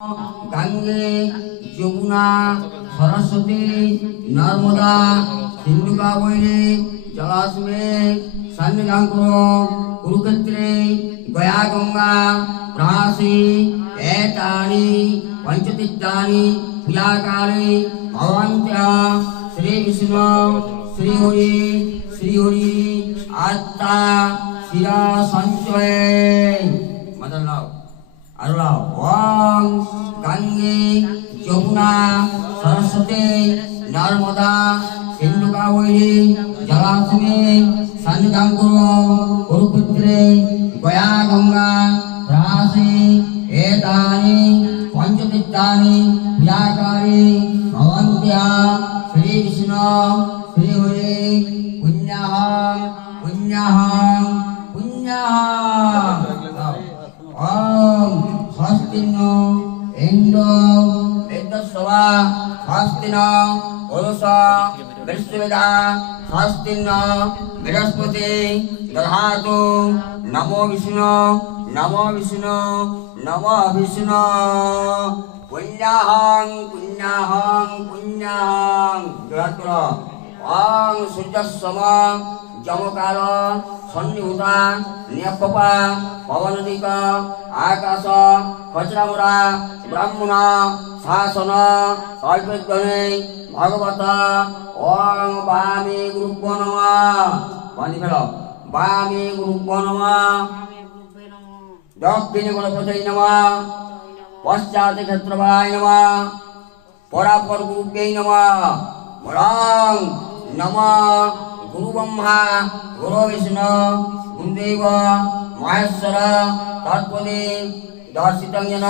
गंगे यमुना सरस्वती नर्मदा सिंधु कावेरी जलाशये सन्निधान करो कुरुक्षेत्रे गया गंगा प्रहासी एतानि पंचतीर्थानि क्रियाकाले भवन्त्या श्री विष्णु श्री हरि आत्मा शिरा संचय Madan Allah Om Gangge Yamuna Saraswati Narmada Sindhu Kaveri Jalasme Sannidhan Kuro Kurukshetre Gaya Ganga Prahasi Etani Panchatirthani Vyakari Bhavantya Shri Vishnu Shri Hari Punyaham Punyaham Punyaham Om Hastino Indo Vedasava Hastino Ulusa Vishveda Hastino Vidaspati Dalhatu Namo Vishnu Namo Vishnu Namo Vishnu Punyaham Punyaham Punyaham Gratula Om Sujasama Jamukala सन्निहुता न्यपपा पवनदिका आकाश खचरामुरा ब्राह्मण शासन सर्वज्ञने भगवत ओम वामी गुरुभ्यो नमः पानी fellow वामी गुरुभ्यो नमः दक्षिण गणपतये नमः पश्चात् क्षेत्रपालाय नमः परापर गुरुभ्ये नमः वरं नमः गुरु ब्रह्मा गुरु विष्णु गुरुदेव महेश्वर तत्पदे दर्शितं येन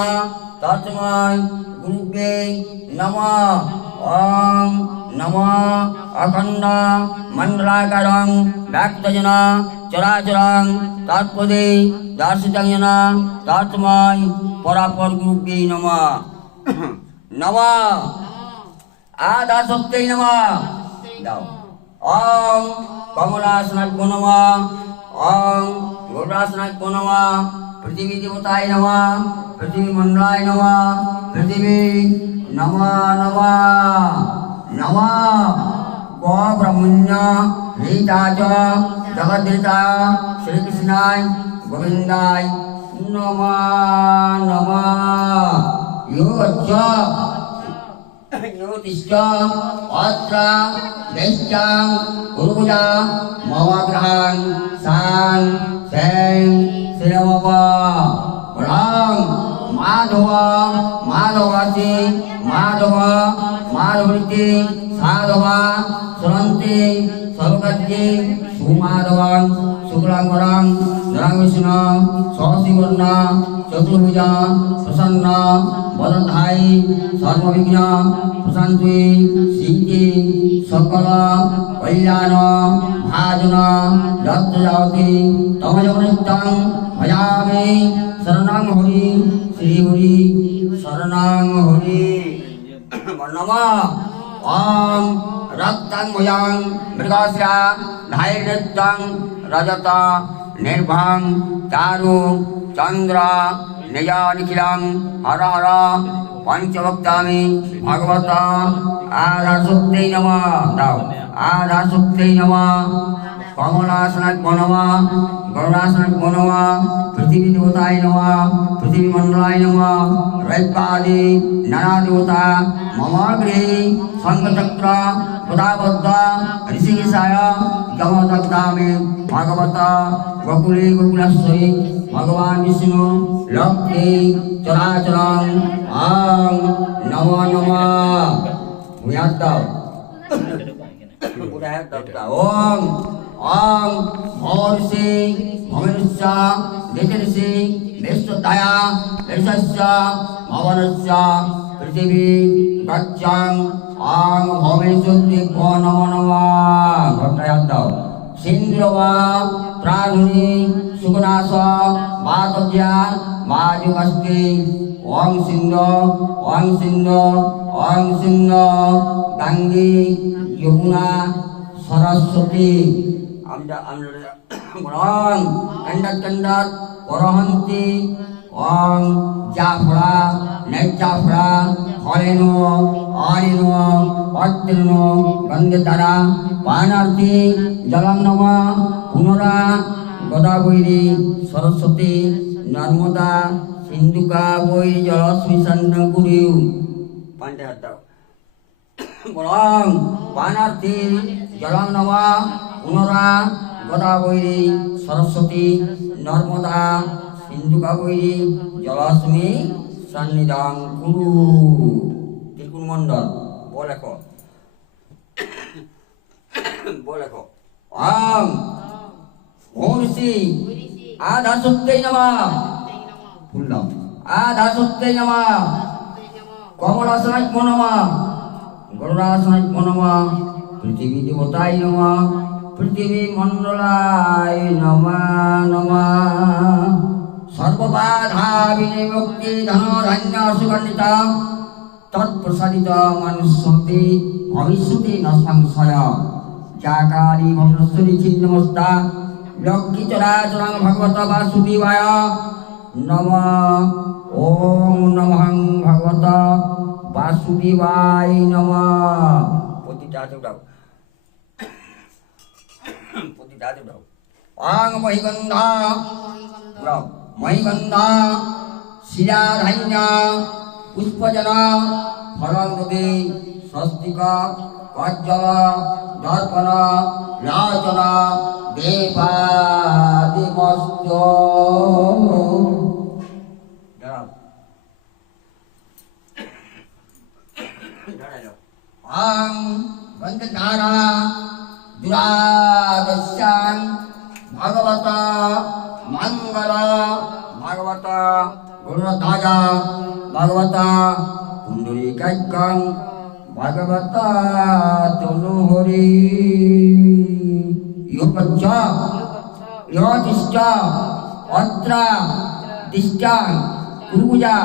तस्मै गुरुभ्ये नमः ओम नमः अखंड मंडलाकारं भक्तजन चराचरं तत्पदे दर्शितं येन तस्मै परापर गुरुभ्ये नमः नमः आदाशक्त्यै नमः Om Kamalasanayo Namah Om Gaurasanayo Namah Prithvi Devataye Namah Prithvi Mandalaye Namah Prithvi Namah Namah Namah Go Brahmanya Ritaja Jagadrita Shri Krishnay Govinday Namah Namah Yogacha Yotisya Atra Deshang Uruja Mawagrahan San Seng Silamapa Perang Madhava Madhavati Madhava Madhavriti Sadhava Suranti Sarvakati Sumadhavan Suklangarang Narang Vishnu Sasivarna Chaturabhuja Prasanna Vadadhai Sarvavigna Prasantvi Siddhi Sakala Kalyana Bhajana Yatrayati Tamajavanittam Bhajami Saranang Hari Sri Hari Saranang Hari Varnama Om Raktang Moyang Mrigasya Dhairyattang Rajata Nirbhang Charu Chandra Nijanikhilam Hara Hara Panchavakhtami Bhagavata Adasukte Namah Adasukte Namah Kamalasanayo Namah Gaurasanayo Namah Prithvi Devataye Namah Prithvi Mandalaye Namah Raipadi Nana Devata Mamagri Sanghachakra Pradabadda Rishikesaya Gamadagdami Bhagavata Gokule Gokulaswai Bhagavan Vishnu Lakshmi Characharam Om Namo Namah Muyatau Om Om Bhavarsi Bhavanusya Detirsi Vishwataya Vishasya Bhavanasya Prithvi Gacchang Om Bhavansuddhibhyo Namo Namah Bhaktayatau Sindrava Pradhuni Sugunasa Bhatavya Majukasti Om Sindho Om Sindho Om Sindho Gangge Yamuna Saraswati Amda Amda Quran Kandat Kandat Orahanti ওং জাফরা নেজাফরা হরেনো আরিনো অর্তিনো গন্ধেতারা পানার্থী জলং নম পুনরা গোদাবৈরী সরস্বতী নর্মদা সিন্ধুকা বৈ জলস্মি সন্ধ্যং কুরিউ পান্ডে হাত দাও বলং পানার্থী জলং নম পুনরা গোদাবৈরী সরস্বতী নর্মদা সিন্ধুকা বৈরী জলস্মি সন্নিধান কুরু ত্রিকুণ মণ্ডল বল লেখো আম ওমসি আধা সত্যই নমঃ বললাম আধা সত্যই নমঃ কমলাসনায় নমঃ গরুড়াসনায় নমঃ পৃথিবী দেবতায় নমঃ পৃথিবী মণ্ডলায় নমঃ নমঃ সর্ববাধা বিনিমুক্তি ধন ধান্য সুগন্ধিতা তৎপ্রসাদিত মনুষ্যতে ভবিষ্যতে ন সংশয় জাকারি ভগ্নশ্বরী ছিন্নমস্তা লক্ষ্মী চরাচরং ভগবত বাসুদেবায় নমঃ ওম নমঃ ভগবত বাসুদেবায় নমঃ প্রতিটা দাও প্রতিটা দাও আং মহিগন্ধা দাও মহিগন্ধা শিলাধান্য পুষ্পজনা ফলঙ্গদে স্বস্তিক কজ্জল দর্পণ রাচনা দেবাদিমস্ত আং গন্ধধারা দুরাদস্যাং ভগবত মঙ্গল ভগবত গুণধ্বজ ভগবত পুণ্ডরীকাক্ষং ভগবত তনুহরি ইয়োপচ্চ ইয়োতিষ্ঠ অত্র তিষ্ঠাং কুরুজা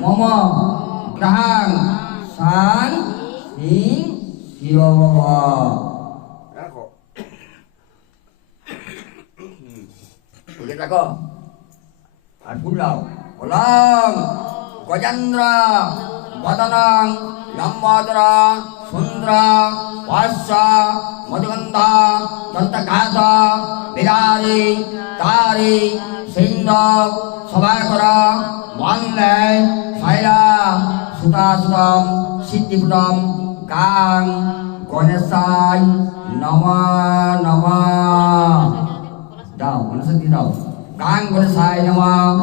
মম গ্রহাং সাং সিং শিরভব রাখো রাখো আর ফুলাও বলং গজেন্দ্র বদনং লম্বোদর সুন্দ্র পার্শ্ব মধুগন্ধা দন্তঘাত বিরারি তারি সিন্ধ সভাকর বন্দে শৈলা সুতাসুতম সিদ্ধিপুতম কাং গণেশায় নমঃ নমঃ দাও গণেশায় দাও কাং গণেশায় নমঃ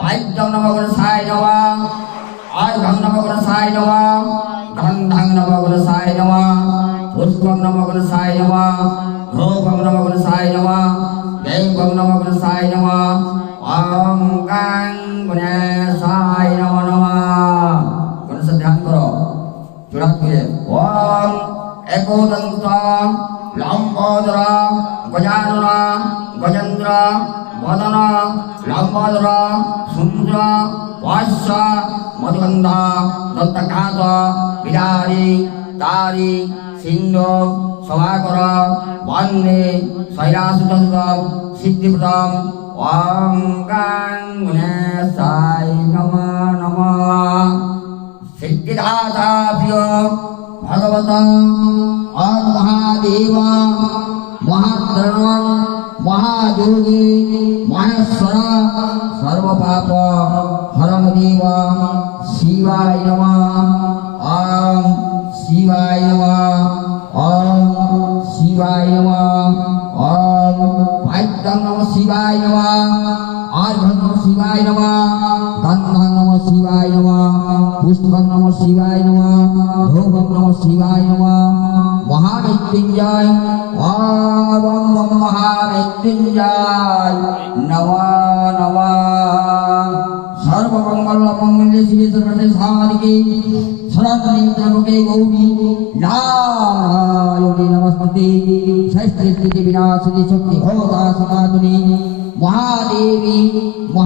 পাইদ্যং নমঃ গণেশায় নমঃ আর্ঘং নমঃ গণেশায় নমঃ গন্ধাং নমঃ গণেশায় নমঃ পুষ্পং নমঃ গণেশায় নমঃ ধূপং নমঃ গণেশায় নমঃ দীপং নমঃ গণেশায় নমঃ ওং গাং গণেশায় নমঃ নমঃ গণেশ ধ্যান করো চূড়াত করে ওং একদন্ত লম্বোদর গজানন গজেন্দ্র বদন লম্বোদর সুন্দ্র পার্শ্ব মধুগন্ধ দন্তঘাত বিরারি তারি সিন্ধ সভাকর বন্দে শৈলাসুতম সিদ্ধিপ্রদম ওং গাং গণেশায় নমঃ নমঃ সিদ্ধিদাতা প্রিয় ভগবত মহাদেব মহাদ্রণ মহাযোগী মহেশ্বর সর্বপাপ হরং দেব শিবায় নমঃ ওং শিবায় নমঃ ওং শিবায় নমঃ ওং পাইদ্যং নমঃ শিবায় নমঃ আর্ঘং নমঃ শিবায় নমঃ গন্ধাং নমঃ শিবায় নমঃ পুষ্পং নমঃ শিবায় নমঃ ধূপং নমঃ শিবায় নমঃ মহামৃত্যুঞ্জয় ওম মহামৃত্যুঞ্জয় নমঃ নমঃ সর্বমঙ্গল মঙ্গলে শিবে সর্বতে সাধিকে সনাতনী ত্রৈলোক্যে গৌরী নারায়ণী নমস্তুতে ষষ্ঠী স্থিতি বিনাশিনী শক্তি ভোতা সনাতনী মহাদেবী